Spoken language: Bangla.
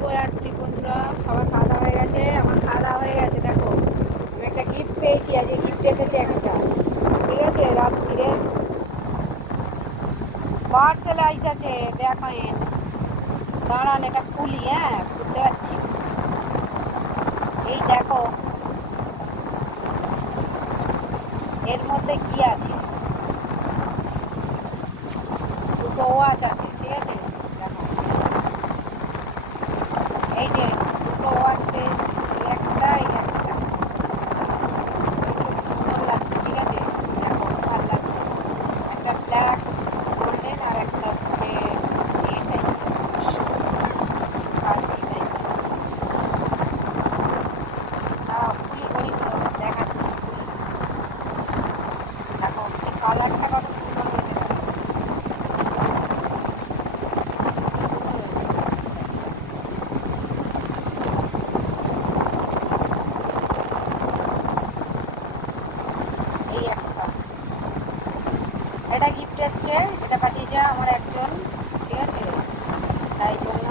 শুভরাত্রি বন্ধুরা, সবার খাওয়া দাওয়া হয়ে গেছে। আমার খাওয়া দাওয়া হয়ে গেছে। দেখো, আমি একটা গিফট পেয়েছি। আজকে গিফট এসেছে একটা, ঠিক আছে। রাত্রিরে পার্সেল এসেছে, দেখেন। দাঁড়ান, এটা খুলি। হ্যাঁ, খুলতে পারছি। এই দেখো, এর মধ্যে কি আছে। দুটো ওয়াচ আছে, ঠিক আছে। দেখো, এই যে দুটো ওয়াচ পেয়েছি। এই একটা খুব সুন্দর লাগছে, ঠিক আছে। দেখো, ভালো লাগছে। একটা ব্ল্যাক গোল্ডেন আর একটা হচ্ছে এই টাইপের, কার্ভি টাইপের। খুলি করি তো, দেখাচ্ছি। দেখো, এই কালারটা কত সুন্দর হয়েছে। দেখো, সুন্দর হয়েছে। এই একটা, এটা গিফট এসছে। এটা পাঠিয়েছে আমার একজন, ঠিক আছে। তাই জন্য